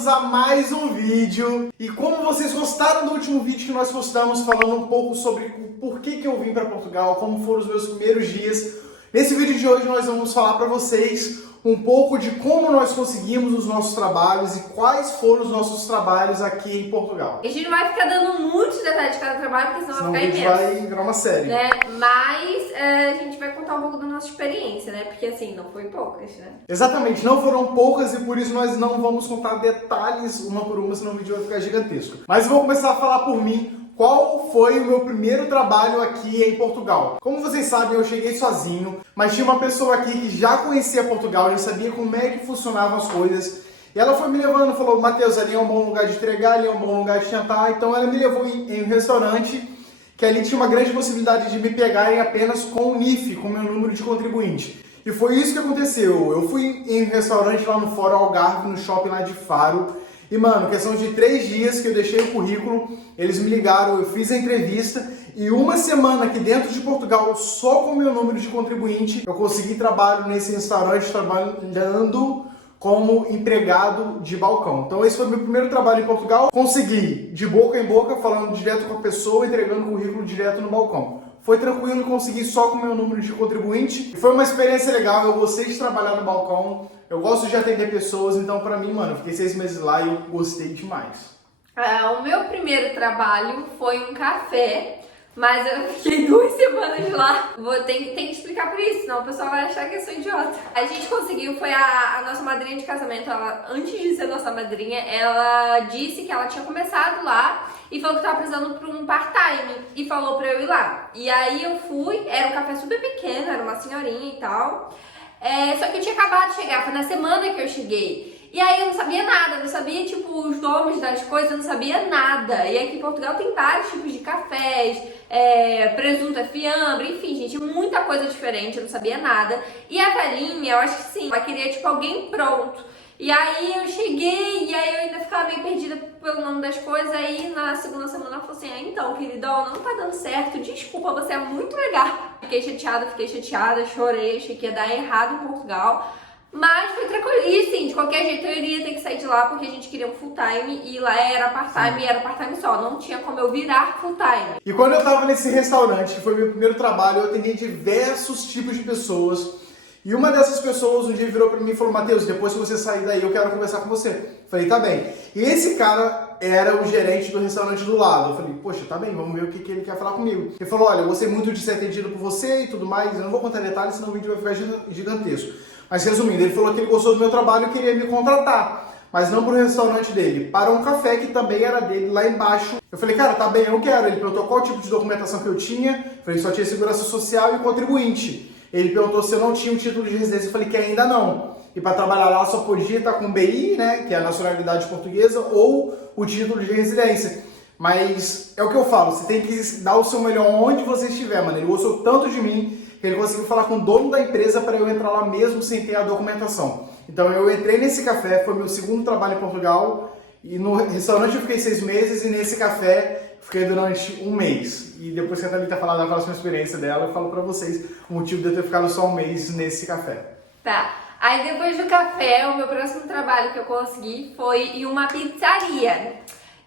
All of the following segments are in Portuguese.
bem-vindos a mais um vídeo. E como vocês gostaram do último vídeo que nós postamos falando um pouco sobre o porquê que eu vim para Portugal, como foram os meus primeiros dias, nesse vídeo de hoje nós vamos falar para vocês um pouco de como nós conseguimos os nossos trabalhos e quais foram os nossos trabalhos aqui em Portugal. A gente não vai ficar dando muitos detalhes de cada trabalho, porque senão vai ficar imenso. Vai virar uma série. Né? Mas a gente vai contar um pouco da nossa experiência, né? Porque assim, não foi poucas, né? Exatamente, não foram poucas e por isso nós não vamos contar detalhes uma por uma, senão o vídeo vai ficar gigantesco. Mas eu vou começar a falar por mim. Qual foi o meu primeiro trabalho aqui em Portugal? Como vocês sabem, eu cheguei sozinho, mas tinha uma pessoa aqui que já conhecia Portugal, já sabia como é que funcionavam as coisas. E ela foi me levando, falou, Matheus, ali é um bom lugar de entregar, ali é um bom lugar de jantar. Então ela me levou em um restaurante, que ali tinha uma grande possibilidade de me pegarem apenas com o NIF, com o meu número de contribuinte. E foi isso que aconteceu. Eu fui em um restaurante lá no Fórum Algarve, no shopping lá de Faro. E, mano, questão de 3 dias que eu deixei o currículo, eles me ligaram, eu fiz a entrevista e uma semana aqui dentro de Portugal, só com o meu número de contribuinte, eu consegui trabalho nesse restaurante, trabalhando como empregado de balcão. Então esse foi o meu primeiro trabalho em Portugal. Consegui de boca em boca, falando direto com a pessoa, entregando o currículo direto no balcão. Foi tranquilo, consegui só com o meu número de contribuinte. E foi uma experiência legal, eu gostei de trabalhar no balcão. Eu gosto de atender pessoas, então pra mim, mano, eu fiquei 6 meses lá e eu gostei demais. O meu primeiro trabalho foi um café, mas eu fiquei 2 semanas lá. Tem que explicar por isso, senão o pessoal vai achar que eu sou idiota. A gente conseguiu, foi a nossa madrinha de casamento, ela, antes de ser nossa madrinha, ela disse que ela tinha começado lá e falou que tava precisando pra um part-time e falou pra eu ir lá. E aí eu fui, era um café super pequeno, era uma senhorinha e tal. Só que eu tinha acabado de chegar, foi na semana que eu cheguei. E aí eu não sabia nada, eu não sabia, tipo, os nomes das coisas, eu não sabia nada. E aqui em Portugal tem vários tipos de cafés, presunto é fiambre, enfim, gente, muita coisa diferente, eu não sabia nada. E a velhinha, eu acho que sim, ela queria, tipo, alguém pronto. E aí eu cheguei, e aí eu ainda ficava meio perdida pelo nome das coisas. Aí na segunda semana ela falou assim, então, queridão, não tá dando certo, desculpa, você é muito legal. Fiquei chateada, chorei, achei que ia dar errado em Portugal. Mas foi tranquilo, e sim, de qualquer jeito eu iria ter que sair de lá porque a gente queria um full time e lá era part-time e era part-time só, não tinha como eu virar full time. E quando eu tava nesse restaurante, que foi meu primeiro trabalho, eu atendi diversos tipos de pessoas. E uma dessas pessoas um dia virou pra mim e falou, Matheus, depois que você sair daí eu quero conversar com você. Falei, tá bem. E esse cara era o gerente do restaurante do lado. Eu falei, poxa, tá bem, vamos ver o que ele quer falar comigo. Ele falou, olha, eu gostei muito de ser atendido por você e tudo mais, eu não vou contar detalhes, senão o vídeo vai ficar gigantesco. Mas resumindo, ele falou que ele gostou do meu trabalho e queria me contratar. Mas não para o restaurante dele, para um café que também era dele lá embaixo. Eu falei, cara, tá bem, eu quero. Ele perguntou qual tipo de documentação que eu tinha. Eu falei, só tinha segurança social e contribuinte. Ele perguntou se eu não tinha um título de residência. Eu falei que ainda não. E para trabalhar lá só podia estar com BI, né, que é a nacionalidade portuguesa, ou o título de residência. Mas é o que eu falo, você tem que dar o seu melhor onde você estiver, mano. Ele gostou tanto de mim que ele conseguiu falar com o dono da empresa para eu entrar lá mesmo sem ter a documentação. Então eu entrei nesse café, foi meu segundo trabalho em Portugal, e no restaurante eu fiquei 6 meses, e nesse café fiquei durante 1 mês. E depois que a Thalita falar da próxima experiência dela, eu falo pra vocês o motivo de eu ter ficado só 1 mês nesse café. Tá, aí depois do café, o meu próximo trabalho que eu consegui foi em uma pizzaria.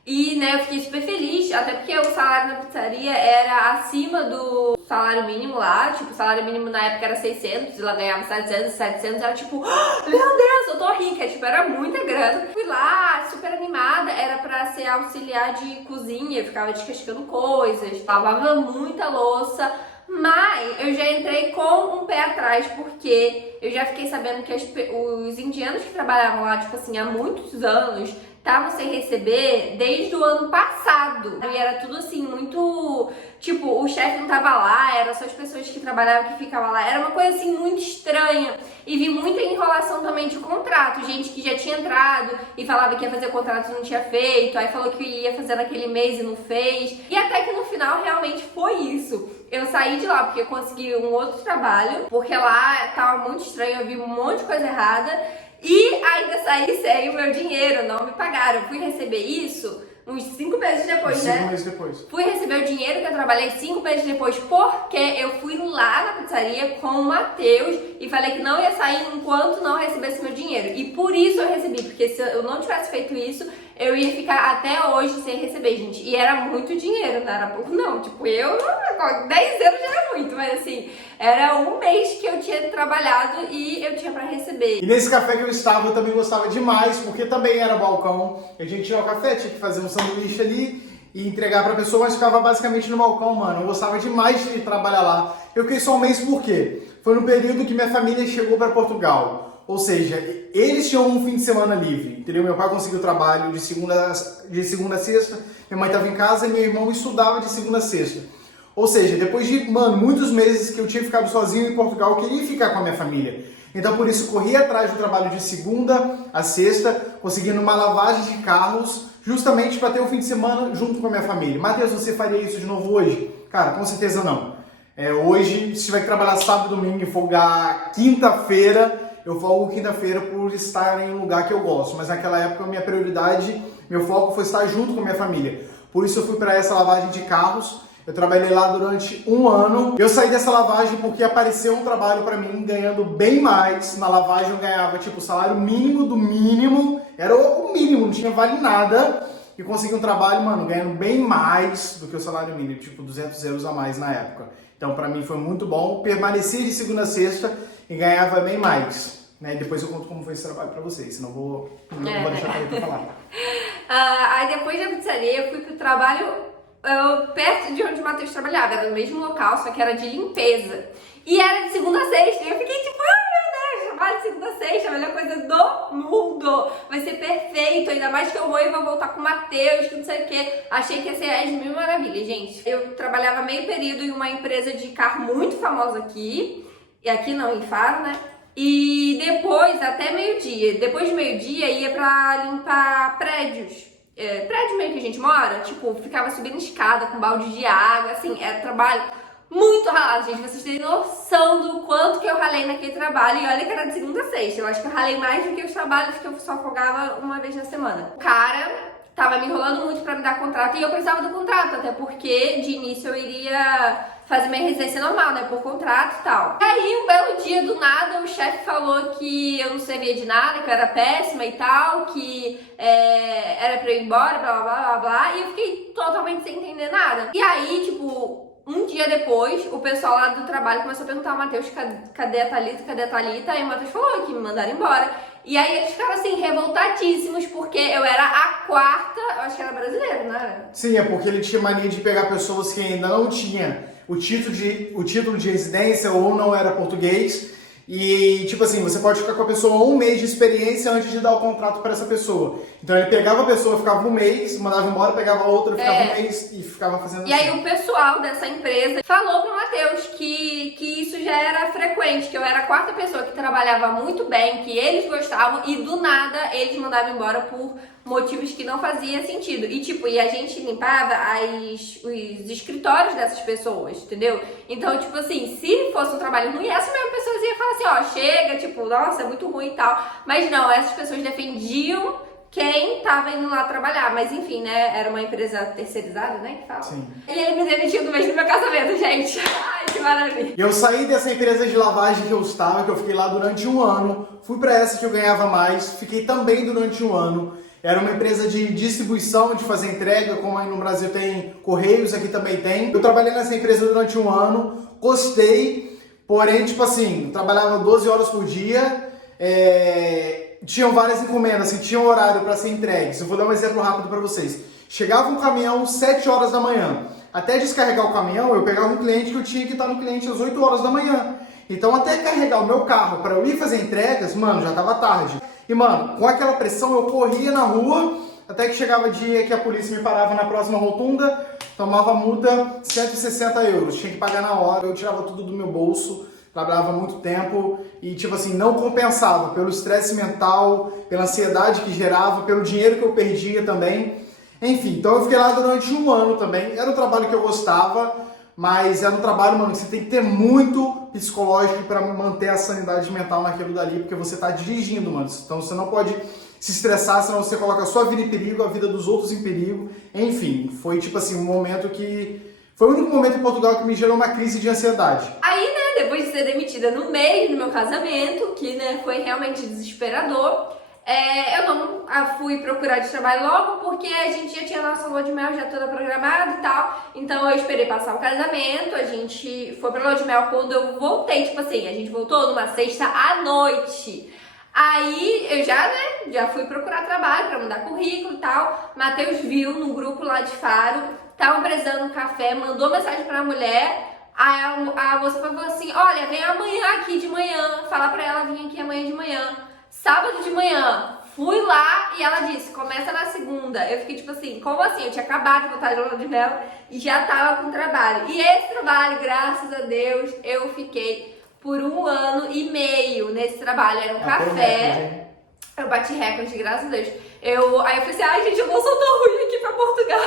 E, né, eu fiquei super feliz, até porque o salário na pizzaria era acima do salário mínimo lá, tipo, o salário mínimo na época era 600, e lá ganhava 700, era tipo, oh, meu Deus, eu tô rica, tipo, era muita grana. Fui lá, super animada, era pra ser auxiliar de cozinha, eu ficava descascando coisas, lavava muita louça, mas eu já entrei com um pé atrás, porque eu já fiquei sabendo que os indianos que trabalhavam lá, tipo assim, há muitos anos, estavam sem receber desde o ano passado. E era tudo assim, muito... Tipo, o chefe não tava lá, eram só as pessoas que trabalhavam que ficavam lá. Era uma coisa assim muito estranha. E vi muita enrolação também de contrato. Gente que já tinha entrado e falava que ia fazer contrato e não tinha feito. Aí falou que ia fazer naquele mês e não fez. E até que no final realmente foi isso. Eu saí de lá porque eu consegui um outro trabalho. Porque lá tava muito estranho, eu vi um monte de coisa errada. E ainda saí sem o meu dinheiro, não me pagaram. Eu fui receber isso uns 5 meses depois, 5 meses depois. Fui receber o dinheiro que eu trabalhei 5 meses depois, porque eu fui lá na pizzaria com o Matheus e falei que não ia sair enquanto não recebesse meu dinheiro. E por isso eu recebi, porque se eu não tivesse feito isso, eu ia ficar até hoje sem receber, gente. E era muito dinheiro, não era pouco não. Tipo, 10 euros já era muito, mas assim, era um mês que eu tinha trabalhado e eu tinha pra receber. E nesse café que eu estava, eu também gostava demais, porque também era balcão. A gente tinha o café, tinha que fazer um sanduíche ali e entregar pra pessoa, mas ficava basicamente no balcão, mano. Eu gostava demais de trabalhar lá. Eu fiquei só um mês por quê? Foi no período que minha família chegou pra Portugal. Ou seja, eles tinham um fim de semana livre, entendeu? Meu pai conseguiu trabalho de segunda a sexta, minha mãe estava em casa e meu irmão estudava de segunda a sexta. Ou seja, depois de, muitos meses que eu tinha ficado sozinho em Portugal, eu queria ficar com a minha família. Então, por isso, corri atrás do trabalho de segunda a sexta, conseguindo uma lavagem de carros, justamente para ter o fim de semana junto com a minha família. Matheus, você faria isso de novo hoje? Cara, com certeza não. Hoje, se tiver que trabalhar sábado e domingo e folgar quinta-feira, eu folgo quinta-feira por estar em um lugar que eu gosto. Mas naquela época, minha prioridade, meu foco foi estar junto com a minha família. Por isso, eu fui para essa lavagem de carros. Eu trabalhei lá durante 1 ano. Eu saí dessa lavagem porque apareceu um trabalho para mim ganhando bem mais. Na lavagem eu ganhava tipo o salário mínimo do mínimo. Era o mínimo, não tinha vale nada. E consegui um trabalho, ganhando bem mais do que o salário mínimo. Tipo 200 euros a mais na época. Então para mim foi muito bom. Permaneci de segunda a sexta e ganhava bem mais. Né? Depois eu conto como foi esse trabalho para vocês. Senão não vou deixar para falar. Aí depois da pizzaria eu fui pro trabalho... perto de onde o Matheus trabalhava, era no mesmo local, só que era de limpeza. E era de segunda a sexta. E eu fiquei tipo, ai meu Deus, trabalho de segunda a sexta, a melhor coisa do mundo. Vai ser perfeito, ainda mais que eu vou voltar com o Matheus, que não sei o que. Achei que ia ser as mil maravilhas, gente. Eu trabalhava meio período em uma empresa de carro muito famosa aqui. E aqui não, em Faro, né? E depois, até meio-dia. Depois de meio-dia, ia pra limpar prédios. Prédio meio que a gente mora, tipo, ficava subindo escada com balde de água, assim, era trabalho muito ralado, gente. Vocês têm noção do quanto que eu ralei naquele trabalho. E olha que era de segunda a sexta. Eu acho que eu ralei mais do que os trabalhos que eu só folgava uma vez na semana. O cara tava me enrolando muito pra me dar contrato e eu precisava do contrato, até porque de início eu iria fazer minha residência normal, né, por contrato e tal. E aí, um belo dia, do nada, o chefe falou que eu não servia de nada, que eu era péssima e tal, que era pra eu ir embora, blá, blá, blá, blá, e eu fiquei totalmente sem entender nada. E aí, tipo, um dia depois, o pessoal lá do trabalho começou a perguntar ao Matheus, cadê a Thalita, cadê a Thalita? Aí o Matheus falou que me mandaram embora. E aí eles ficaram assim, revoltadíssimos, porque eu era a quarta, eu acho que era brasileiro, não era? Sim, é porque ele tinha mania de pegar pessoas que ainda não tinham o título de residência ou não era português. E, tipo assim, você pode ficar com a pessoa 1 mês de experiência antes de dar o contrato para essa pessoa. Então ele pegava a pessoa, ficava 1 mês, mandava embora, pegava outra, ficava 1 mês e ficava fazendo assim. E aí o pessoal dessa empresa falou pro Matheus que isso já era frequente, que eu era a quarta pessoa que trabalhava muito bem, que eles gostavam e do nada eles mandavam embora por motivos que não fazia sentido. E tipo, a gente limpava os escritórios dessas pessoas, entendeu? Então, tipo assim, se fosse um trabalho ruim, essas mesmas pessoas iam falar assim, ó, chega, tipo, nossa, é muito ruim e tal. Mas não, essas pessoas defendiam quem tava indo lá trabalhar. Mas enfim, né, era uma empresa terceirizada, né, que fala. Sim. E ele me demitiu do mês do meu casamento, gente. Ai, que maravilha. E eu saí dessa empresa de lavagem que eu estava, que eu fiquei lá durante 1 ano, fui pra essa que eu ganhava mais, fiquei também durante 1 ano. Era uma empresa de distribuição, de fazer entrega, como aí no Brasil tem Correios, aqui também tem. Eu trabalhei nessa empresa durante 1 ano, gostei, porém, tipo assim, trabalhava 12 horas por dia, tinham várias encomendas, assim, tinha um horário para ser entregue. Eu vou dar um exemplo rápido para vocês. Chegava um caminhão 7 horas da manhã. Até descarregar o caminhão, eu pegava um cliente que eu tinha que estar no cliente às 8 horas da manhã. Então, até carregar o meu carro para eu ir fazer entregas, já tava tarde. E, com aquela pressão, eu corria na rua, até que chegava dia que a polícia me parava na próxima rotunda, tomava multa 160 euros. Tinha que pagar na hora, eu tirava tudo do meu bolso, trabalhava muito tempo e, tipo assim, não compensava pelo estresse mental, pela ansiedade que gerava, pelo dinheiro que eu perdia também. Enfim, então eu fiquei lá durante 1 ano também. Era um trabalho que eu gostava, mas era um trabalho, que você tem que ter muito psicológico para manter a sanidade mental naquilo dali, porque você tá dirigindo, Então você não pode se estressar, senão você coloca a sua vida em perigo, a vida dos outros em perigo. Enfim, foi tipo assim, um momento que... Foi o único momento em Portugal que me gerou uma crise de ansiedade. Aí, né, depois de ser demitida no meio do meu casamento, que, né, foi realmente desesperador, eu não fui procurar de trabalho logo, porque a gente já tinha nossa lua de mel já toda programada e tal. Então eu esperei passar o casamento, a gente foi pra lua de mel quando eu voltei, tipo assim, a gente voltou numa sexta à noite. Aí eu já fui procurar trabalho pra mudar currículo e tal. Matheus viu no grupo lá de Faro, estavam precisando de café, mandou mensagem pra mulher. Aí a moça falou assim, olha, vem amanhã aqui de manhã, falar pra ela vir aqui amanhã de manhã. Sábado de manhã, fui lá e ela disse, começa na segunda. Eu fiquei tipo assim, como assim? Eu tinha acabado de voltar de lua de mel e já tava com trabalho. E esse trabalho, graças a Deus, eu fiquei por 1 ano e meio nesse trabalho. Era um café. Eu bati recorde, graças a Deus. Aí eu falei assim, ai gente, eu vou soltar ruim aqui pra Portugal.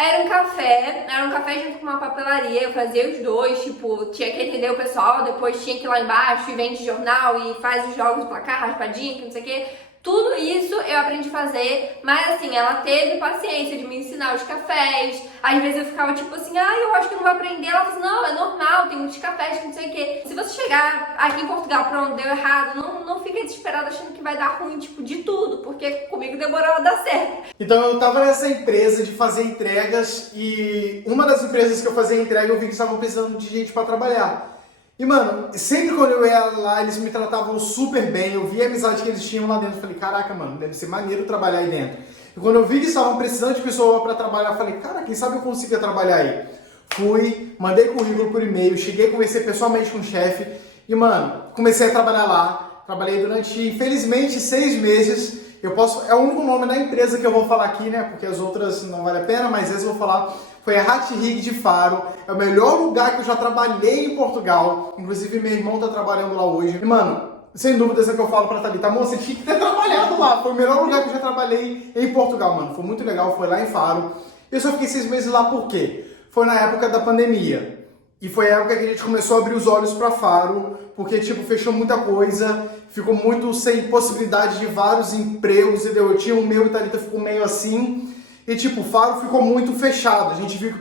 Era um café junto com uma papelaria, eu fazia os dois, tipo, tinha que atender o pessoal, depois tinha que ir lá embaixo e vende jornal e faz os jogos de placar, raspadinha, que não sei o quê. Tudo isso eu aprendi a fazer, mas assim, ela teve paciência de me ensinar os cafés. Às vezes eu ficava tipo assim, eu acho que eu não vou aprender. Ela falou assim, não, é normal, tem muitos cafés que não sei o quê. Se você chegar aqui em Portugal, pronto, deu errado, não fica desesperado achando que vai dar ruim, tipo, de tudo, porque comigo demorou a dar certo. Então eu tava nessa empresa de fazer entregas e uma das empresas que eu fazia entrega eu vi que estavam precisando de gente pra trabalhar. E, mano, sempre quando eu ia lá, eles me tratavam super bem, eu vi a amizade que eles tinham lá dentro, eu falei, caraca, mano, deve ser maneiro trabalhar aí dentro. E quando eu vi que estavam precisando de pessoa pra trabalhar, eu falei, cara, quem sabe eu consigo trabalhar aí. Fui, mandei currículo por e-mail, cheguei a conversar pessoalmente com o chefe e, mano, comecei a trabalhar lá. Trabalhei durante, infelizmente, 6 meses. É o único nome da empresa que eu vou falar aqui, né? Porque as outras não vale a pena, mas esse eu vou falar. Foi a Hatrig de Faro. É o melhor lugar que eu já trabalhei em Portugal. Inclusive, meu irmão tá trabalhando lá hoje. E, mano, sem dúvida, essa que eu falo pra Thalita, moça, você tinha que ter trabalhado lá. Foi o melhor lugar que eu já trabalhei em Portugal, mano. Foi muito legal, foi lá em Faro. Eu só fiquei 6 meses lá por quê? Foi na época da pandemia. E foi a época que a gente começou a abrir os olhos pra Faro, porque, tipo, fechou muita coisa, ficou muito sem possibilidade de vários empregos, entendeu? Eu tinha o meu e Thalita ficou meio assim, e, tipo, Faro ficou muito fechado. A gente viu que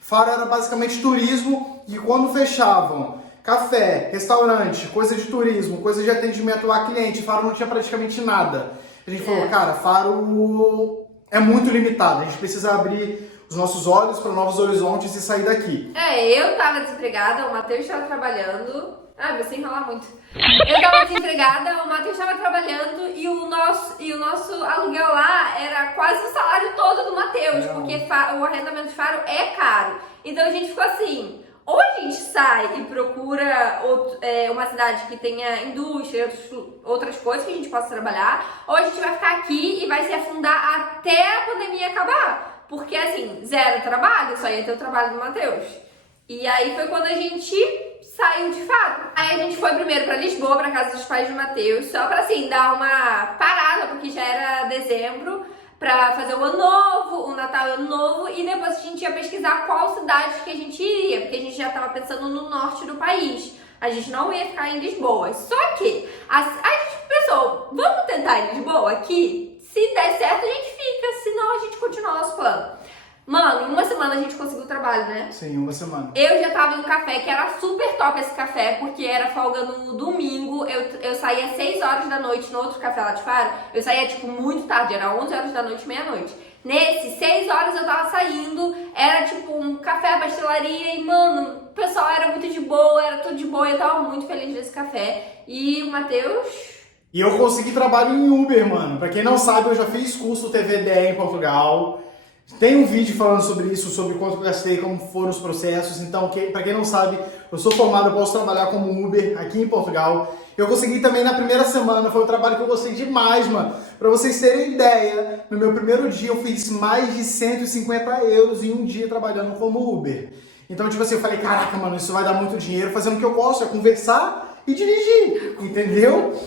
Faro era basicamente turismo, e quando fechavam café, restaurante, coisa de turismo, coisa de atendimento a cliente, Faro não tinha praticamente nada. A gente falou, cara, Faro é muito limitado, a gente precisa abrir os nossos olhos para novos horizontes e sair daqui. Eu tava desempregada, o Matheus estava trabalhando. Vou sem enrolar muito. Eu tava desempregada, o Matheus estava trabalhando e o nosso aluguel lá era quase o salário todo do Matheus, porque o arrendamento de Faro é caro. Então a gente ficou assim, ou a gente sai e procura uma cidade que tenha indústria, outras coisas que a gente possa trabalhar, ou a gente vai ficar aqui e vai se afundar até a pandemia acabar. Porque, assim, 0 trabalho, só ia ter o trabalho do Matheus. E aí foi quando a gente saiu de Faro. Aí a gente foi primeiro pra Lisboa, pra casa dos pais do Matheus, só pra, assim, dar uma parada, porque já era dezembro, pra fazer o ano novo, o Natal e o ano novo, e depois a gente ia pesquisar qual cidade que a gente iria, porque a gente já tava pensando no norte do país. A gente não ia ficar em Lisboa. Só que a gente pensou, vamos tentar em Lisboa aqui? Se der certo, a gente fica, senão a gente continua nosso plano. Mano, em 1 semana a gente conseguiu o trabalho, né? Sim, 1 semana. Eu já tava no café, que era super top esse café, porque era folga no domingo. Eu saía às 6 horas da noite no outro café lá de Faro. Eu saía, tipo, muito tarde, era 11 horas da noite, meia-noite. Nesse, 6 horas eu tava saindo, era tipo um café, pastelaria e, mano, o pessoal era muito de boa, era tudo de boa. Eu tava muito feliz desse café. E o Matheus... E eu consegui trabalho em Uber, mano. Pra quem não sabe, eu já fiz curso TVDE em Portugal. Tem um vídeo falando sobre isso, sobre quanto eu gastei, como foram os processos. Então, pra quem não sabe, eu sou formado, eu posso trabalhar como Uber aqui em Portugal. Eu consegui também na primeira semana, foi um trabalho que eu gostei demais, mano. Pra vocês terem ideia, no meu primeiro dia eu fiz mais de 150 euros em um dia trabalhando como Uber. Então, tipo assim, eu falei, caraca, mano, isso vai dar muito dinheiro fazendo o que eu gosto, é conversar e dirigir, entendeu?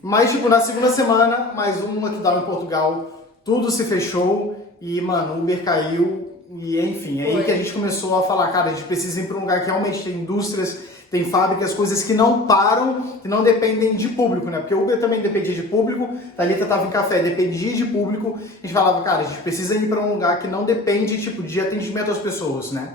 Mas, tipo, na segunda semana, mais um lockdown em Portugal, tudo se fechou e, mano, o Uber caiu e, enfim, é aí que a gente começou a falar, cara, a gente precisa ir pra um lugar que realmente tem indústrias, tem fábricas, coisas que não param e não dependem de público, né? Porque o Uber também dependia de público, Thalita tava em café, dependia de público. A gente falava, cara, a gente precisa ir para um lugar que não depende, tipo, de atendimento às pessoas, né?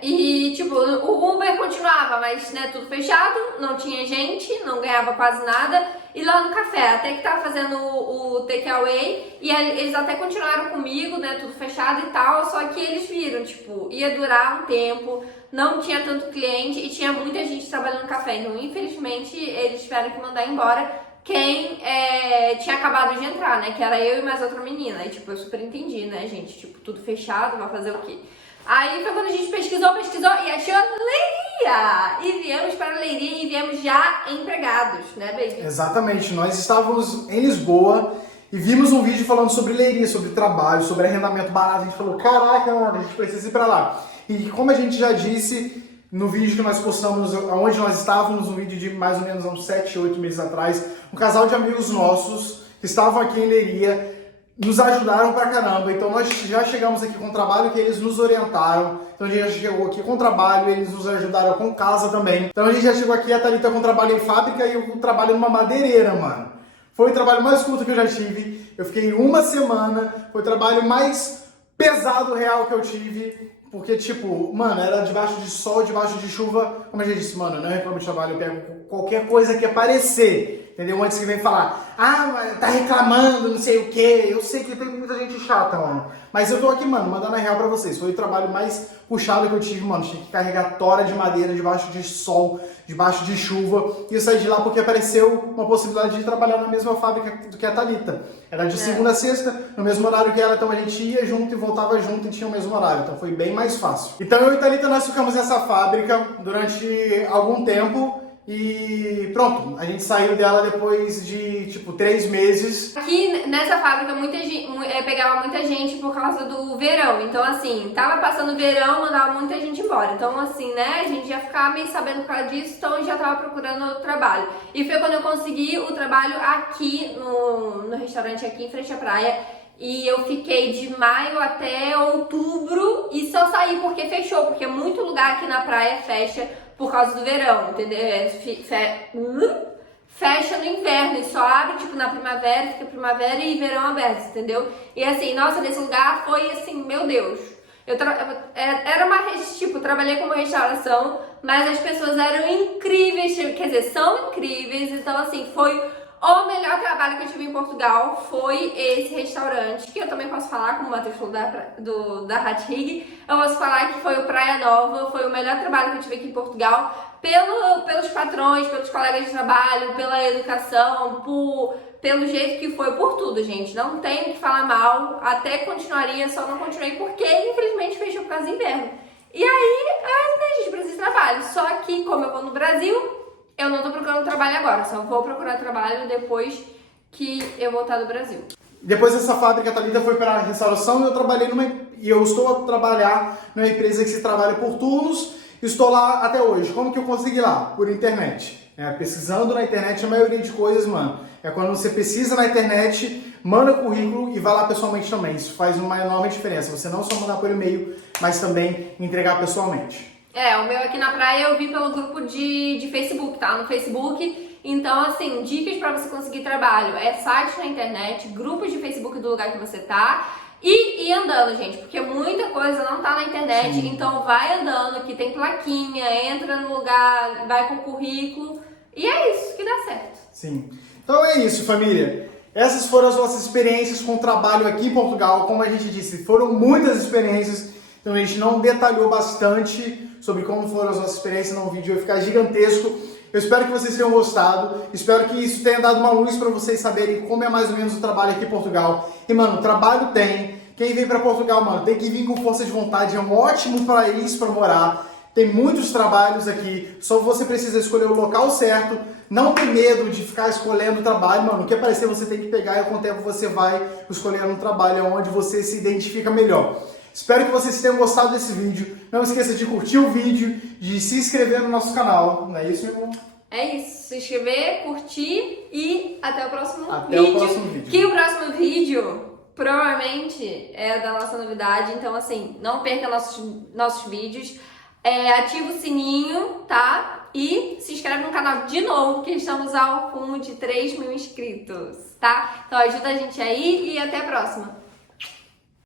E tipo, o Uber continuava, mas né, tudo fechado, não tinha gente, não ganhava quase nada. E lá no café, até que tava fazendo o takeaway, e eles até continuaram comigo, né, tudo fechado e tal, só que eles viram, tipo, ia durar um tempo, não tinha tanto cliente e tinha muita gente trabalhando no café. Então, infelizmente, eles tiveram que mandar embora quem tinha acabado de entrar, né, que era eu e mais outra menina. E tipo, eu super entendi, né, gente, tipo, tudo fechado, vai fazer o quê? Aí foi quando a gente pesquisou e achou Leiria! E viemos para a Leiria e viemos já empregados, né, baby? Exatamente, nós estávamos em Lisboa e vimos um vídeo falando sobre Leiria, sobre trabalho, sobre arrendamento barato. A gente falou, caraca, mano, a gente precisa ir para lá. E como a gente já disse no vídeo que nós postamos, onde nós estávamos, um vídeo de mais ou menos uns 7, 8 meses atrás, um casal de amigos nossos que estavam aqui em Leiria, nos ajudaram pra caramba. Então nós já chegamos aqui com o trabalho que eles nos orientaram. Então a gente já chegou aqui com o trabalho, eles nos ajudaram com casa também. Então a gente já chegou aqui, a Thalita com trabalho em fábrica e eu com trabalho numa madeireira, mano. Foi o trabalho mais curto que eu já tive. Eu fiquei uma semana, foi o trabalho mais pesado real que eu tive. Porque, tipo, mano, era debaixo de sol, debaixo de chuva. Como eu já disse, mano, eu não reclamo de trabalho, eu pego qualquer coisa que aparecer, entendeu? Antes que vem falar, mas tá reclamando, não sei o quê. Eu sei que tem muita gente chata, mano. Mas eu tô aqui, mano, mandando a real pra vocês. Foi o trabalho mais puxado que eu tive, mano. Tinha que carregar tora de madeira debaixo de sol, debaixo de chuva. E eu saí de lá porque apareceu uma possibilidade de trabalhar na mesma fábrica do que a Thalita. Era de segunda a sexta, no mesmo horário que ela. Então a gente ia junto e voltava junto e tinha o mesmo horário. Então foi bem mais fácil. Então eu e a Thalita, nós ficamos nessa fábrica durante algum tempo. E pronto, a gente saiu dela depois de, tipo, 3 meses. Aqui nessa fábrica muita gente, pegava muita gente por causa do verão. Então, assim, tava passando o verão, mandava muita gente embora. Então, assim, né, a gente já ficava meio sabendo por causa disso, então já tava procurando outro trabalho. E foi quando eu consegui o trabalho aqui no restaurante aqui em frente à praia. E eu fiquei de maio até outubro e só saí porque fechou, porque muito lugar aqui na praia fecha por causa do verão, entendeu? Fecha no inverno e só abre, tipo, na primavera, fica primavera e verão aberto, entendeu? E assim, nossa, nesse lugar foi assim, meu Deus. Era uma, tipo, trabalhei como restauração, mas as pessoas eram incríveis, quer dizer, são incríveis, então assim, foi o melhor trabalho que eu tive em Portugal, foi esse restaurante, que eu também posso falar, como o Matheus falou da Hatig, eu posso falar que foi o Praia Nova, foi o melhor trabalho que eu tive aqui em Portugal, pelos patrões, pelos colegas de trabalho, pela educação, pelo jeito que foi, por tudo, gente. Não tenho que falar mal, até continuaria, só não continuei porque infelizmente fechou por causa do inverno. E aí, a gente precisa de trabalho, só que como eu vou no Brasil, eu não tô procurando trabalho agora, só vou procurar trabalho depois que eu voltar do Brasil. Depois dessa fábrica, a Thalita foi para a restauração e eu estou a trabalhar numa empresa que se trabalha por turnos. Estou lá até hoje. Como que eu consegui lá? Por internet. Pesquisando na internet, a maioria de coisas, mano, é quando você pesquisa na internet, manda currículo e vai lá pessoalmente também. Isso faz uma enorme diferença. Você não só mandar por e-mail, mas também entregar pessoalmente. O meu aqui na praia eu vi pelo grupo de Facebook, tá? No Facebook. Então, assim, dicas pra você conseguir trabalho. Site na internet, grupos de Facebook do lugar que você tá. E ir andando, gente, porque muita coisa não tá na internet. Sim. Então vai andando, que tem plaquinha, entra no lugar, vai com currículo. E é isso que dá certo. Sim. Então é isso, família. Essas foram as nossas experiências com o trabalho aqui em Portugal. Como a gente disse, foram muitas experiências. Então a gente não detalhou bastante sobre como foram as nossas experiências, no vídeo vai ficar gigantesco. Eu espero que vocês tenham gostado, espero que isso tenha dado uma luz para vocês saberem como é mais ou menos o trabalho aqui em Portugal. E, mano, trabalho tem. Quem vem para Portugal, mano, tem que vir com força de vontade, é um ótimo país para morar. Tem muitos trabalhos aqui, só você precisa escolher o local certo, não ter medo de ficar escolhendo o trabalho, mano. O que aparecer você tem que pegar e com o tempo você vai escolhendo um trabalho onde você se identifica melhor. Espero que vocês tenham gostado desse vídeo. Não esqueça de curtir o vídeo, de se inscrever no nosso canal. Não é isso, meu irmão? É isso. Se inscrever, curtir e até o próximo vídeo. Até o próximo vídeo. Que o próximo vídeo provavelmente é da nossa novidade. Então, assim, não perca nossos vídeos. Ativa o sininho, tá? E se inscreve no canal de novo, que estamos ao rumo de 3.000 inscritos, tá? Então ajuda a gente aí e até a próxima.